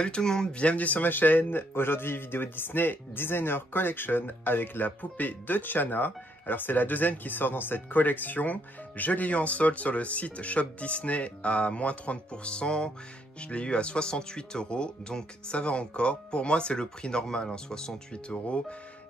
Salut tout le monde, bienvenue sur ma chaîne. Aujourd'hui vidéo Disney Designer Collection avec la poupée de Tiana. Alors c'est la deuxième qui sort dans cette collection. Je l'ai eu en solde sur le site Shop Disney à moins 30%. Je l'ai eu à 68 €, donc ça va encore. Pour moi c'est le prix normal, 68 €.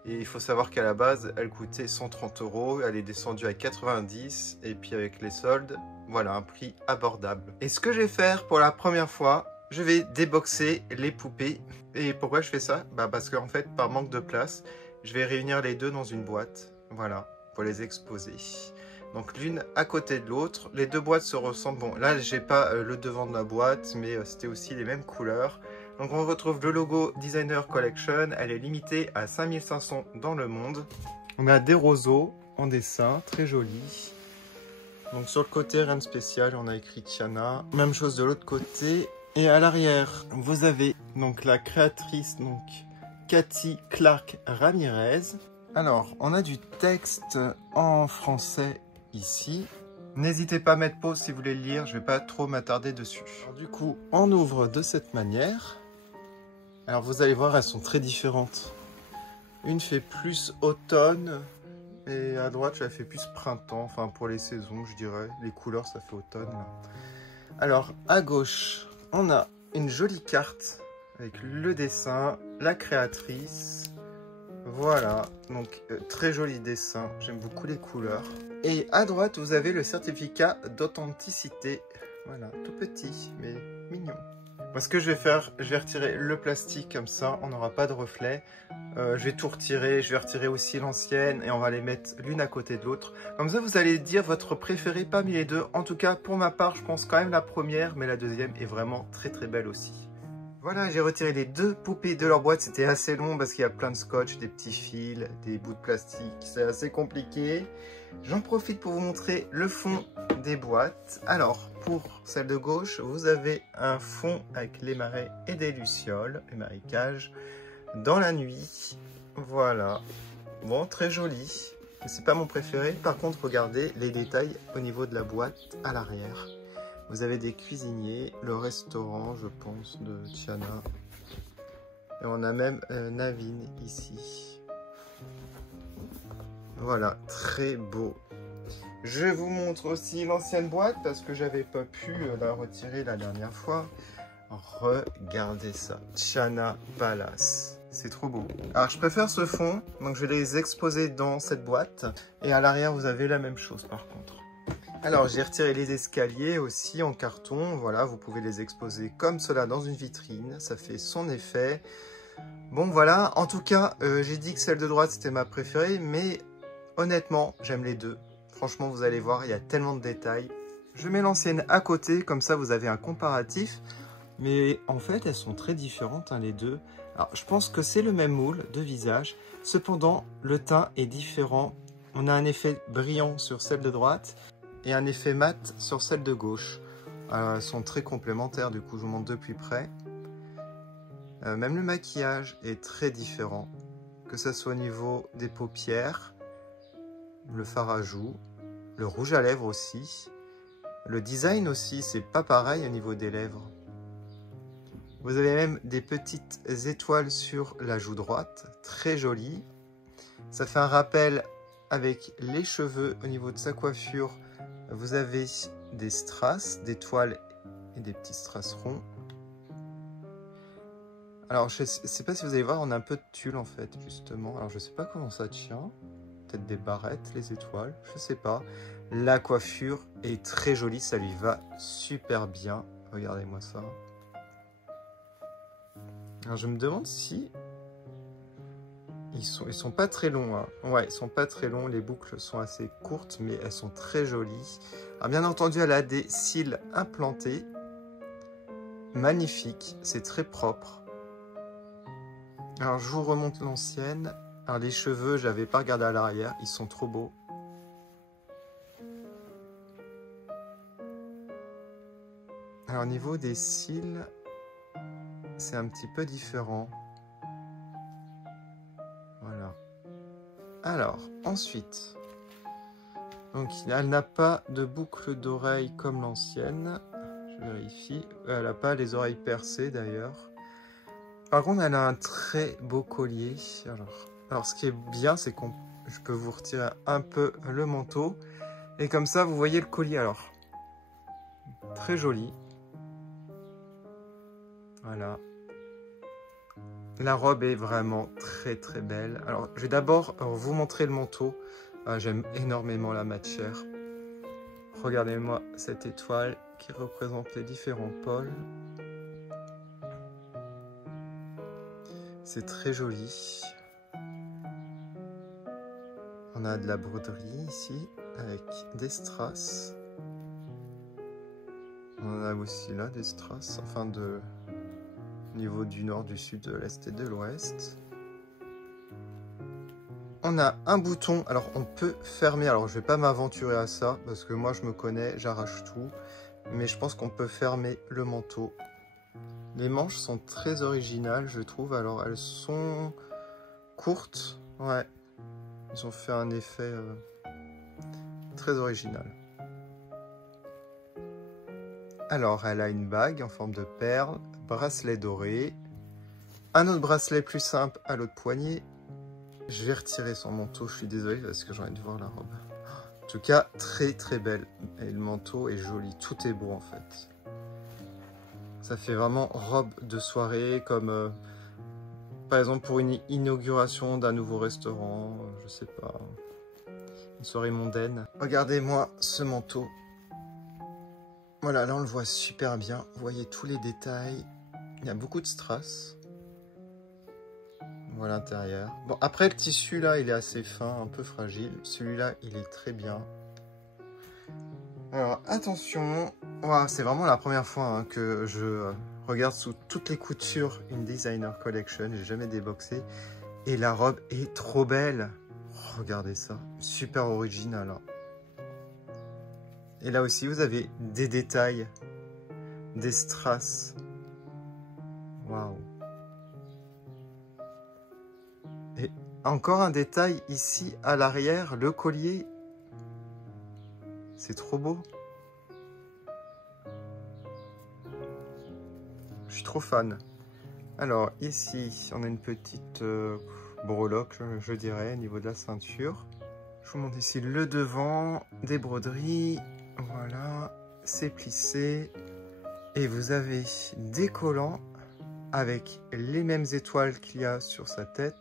Et il faut savoir qu'à la base elle coûtait 130 €. Elle est descendue à 90 et puis avec les soldes, voilà un prix abordable. Et ce que je vais faire pour la première fois, je vais déboxer les poupées. Et pourquoi je fais ça? Parce qu'en fait, par manque de place, je vais réunir les deux dans une boîte. Voilà, pour les exposer. Donc l'une à côté de l'autre. Les deux boîtes se ressemblent. Bon, là, j'ai pas le devant de la boîte, mais c'était aussi les mêmes couleurs. Donc on retrouve le logo Designer Collection. Elle est limitée à 5500 dans le monde. On a des roseaux en dessin, très jolis. Donc sur le côté, rien de spécial, on a écrit Tiana. Même chose de l'autre côté. Et à l'arrière, vous avez donc la créatrice, donc Cathy Clark Ramirez. Alors, on a du texte en français ici. N'hésitez pas à mettre pause si vous voulez le lire, je ne vais pas trop m'attarder dessus. Alors, du coup, on ouvre de cette manière. Alors, vous allez voir, elles sont très différentes. Une fait plus automne et à droite, elle fait plus printemps. Enfin, pour les saisons, je dirais. Les couleurs, ça fait automne. Là. Alors, à gauche, on a une jolie carte avec le dessin, la créatrice. Voilà, donc très joli dessin. J'aime beaucoup les couleurs. Et à droite, vous avez le certificat d'authenticité. Voilà, tout petit, mais mignon. Moi, ce que je vais faire, je vais retirer le plastique comme ça, on n'aura pas de reflet. Je vais tout retirer, je vais retirer aussi l'ancienne et on va les mettre l'une à côté de l'autre. Comme ça, vous allez dire votre préféré parmi les deux. En tout cas, pour ma part, je pense quand même la première, mais la deuxième est vraiment très très belle aussi. Voilà, j'ai retiré les deux poupées de leur boîte. C'était assez long parce qu'il y a plein de scotch, des petits fils, des bouts de plastique. C'est assez compliqué. J'en profite pour vous montrer le fond des boîtes. Alors, pour celle de gauche, vous avez un fond avec les marais et des lucioles, les marécages, dans la nuit. Voilà. Bon, très joli. Mais c'est pas mon préféré. Par contre, regardez les détails au niveau de la boîte à l'arrière. Vous avez des cuisiniers, le restaurant, je pense, de Tiana. Et on a même Naveen ici. Voilà, très beau. Je vous montre aussi l'ancienne boîte parce que j'avais pas pu la retirer la dernière fois. Regardez ça, Tiana Palace. C'est trop beau. Alors, je préfère ce fond, donc je vais les exposer dans cette boîte. Et à l'arrière, vous avez la même chose par contre. Alors, j'ai retiré les escaliers aussi en carton. Voilà, vous pouvez les exposer comme cela dans une vitrine. Ça fait son effet. Bon, voilà. En tout cas, j'ai dit que celle de droite, c'était ma préférée. Mais honnêtement, j'aime les deux. Franchement, vous allez voir, il y a tellement de détails. Je mets l'ancienne à côté. Comme ça, vous avez un comparatif. Mais en fait, elles sont très différentes, les deux. Alors, je pense que c'est le même moule de visage. Cependant, le teint est différent. On a un effet brillant sur celle de droite et un effet mat sur celle de gauche. Elles sont très complémentaires, du coup je vous montre de plus près. Même le maquillage est très différent, que ce soit au niveau des paupières, le fard à joues, le rouge à lèvres aussi. Le design aussi, c'est pas pareil au niveau des lèvres. Vous avez même des petites étoiles sur la joue droite, très jolies. Ça fait un rappel avec les cheveux au niveau de sa coiffure. Vous avez des strass, des toiles et des petits strass ronds. Alors, je ne sais pas si vous allez voir, on a un peu de tulle en fait, justement. Alors, je ne sais pas comment ça tient. Peut-être des barrettes, les étoiles, je ne sais pas. La coiffure est très jolie, ça lui va super bien. Regardez-moi ça. Alors, je me demande si... Ils sont pas très longs, hein. Ouais, ils sont pas très longs, les boucles sont assez courtes, mais elles sont très jolies. Alors bien entendu, elle a des cils implantés. Magnifique, c'est très propre. Alors je vous remonte l'ancienne. Alors les cheveux, j'avais pas regardé à l'arrière, ils sont trop beaux. Alors au niveau des cils, c'est un petit peu différent. Voilà. Alors, ensuite, donc elle n'a pas de boucle d'oreille comme l'ancienne. Je vérifie. Elle n'a pas les oreilles percées d'ailleurs. Par contre, elle a un très beau collier. Alors ce qui est bien, c'est que je peux vous retirer un peu le manteau. Et comme ça, vous voyez le collier. Alors, très joli. Voilà. La robe est vraiment très très belle. Alors, je vais d'abord vous montrer le manteau. J'aime énormément la matière. Regardez-moi cette étoile qui représente les différents pôles. C'est très joli. On a de la broderie ici avec des strass. On a aussi là des strass, enfin de niveau du nord, du sud, de l'est et de l'ouest. On a un bouton, alors on peut fermer, alors je vais pas m'aventurer à ça parce que moi je me connais, j'arrache tout, mais je pense qu'on peut fermer le manteau. Les manches sont très originales je trouve, alors elles sont courtes, ouais, ils ont fait un effet très original. Alors elle a une bague en forme de perle, bracelet doré, un autre bracelet plus simple à l'autre poignet. Je vais retirer son manteau, je suis désolé parce que j'ai envie de voir la robe. En tout cas, très très belle. Et le manteau est joli, tout est beau en fait. Ça fait vraiment robe de soirée, comme par exemple pour une inauguration d'un nouveau restaurant, je sais pas, une soirée mondaine. Regardez-moi ce manteau. Voilà, là on le voit super bien. Vous voyez tous les détails. Il y a beaucoup de strass. Voilà l'intérieur. Bon, après le tissu là, il est assez fin, un peu fragile. Celui-là, il est très bien. Alors attention, wow, c'est vraiment la première fois hein, que je regarde sous toutes les coutures une designer collection. J'ai jamais déboxé. Et la robe est trop belle. Regardez ça, super original. Hein. Et là aussi, vous avez des détails, des strass. Waouh. Et encore un détail ici à l'arrière, le collier. C'est trop beau. Je suis trop fan. Alors ici, on a une petite breloque, je dirais, au niveau de la ceinture. Je vous montre ici le devant, des broderies. Voilà, c'est plissé. Et vous avez des collants avec les mêmes étoiles qu'il y a sur sa tête.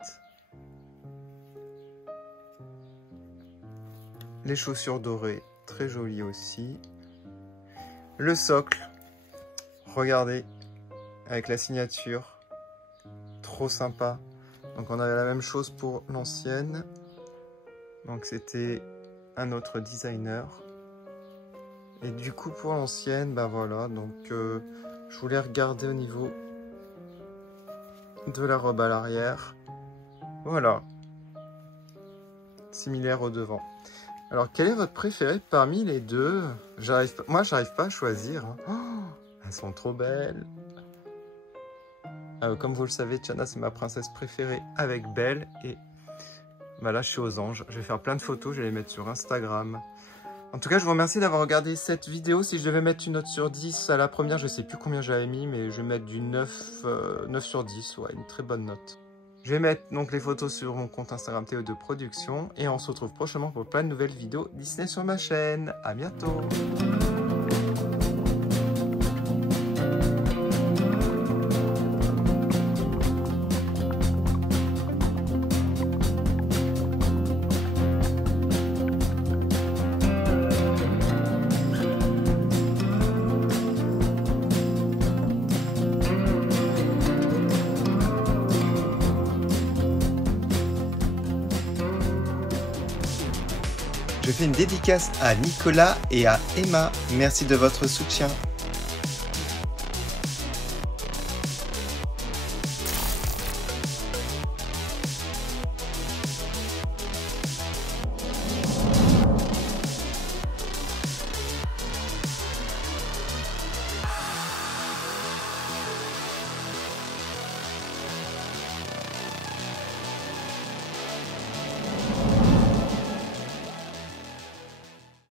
Les chaussures dorées, très jolies aussi. Le socle, regardez, avec la signature, trop sympa. Donc on avait la même chose pour l'ancienne. Donc c'était un autre designer. Et du coup pour l'ancienne, bah voilà, donc je voulais regarder au niveau de la robe à l'arrière. Voilà. Similaire au devant. Alors, quel est votre préféré parmi les deux? Moi, j'arrive pas à choisir. Hein. Oh, elles sont trop belles. Comme vous le savez, Tiana, c'est ma princesse préférée avec Belle. Et bah là, je suis aux anges. Je vais faire plein de photos, je vais les mettre sur Instagram. En tout cas, je vous remercie d'avoir regardé cette vidéo. Si je devais mettre une note sur 10 à la première, je sais plus combien j'avais mis, mais je vais mettre du 9 sur 10. Ouais, une très bonne note. Je vais mettre donc les photos sur mon compte Instagram Théo2 Production et on se retrouve prochainement pour plein de nouvelles vidéos Disney sur ma chaîne. À bientôt! Je fais une dédicace à Nicolas et à Emma. Merci de votre soutien.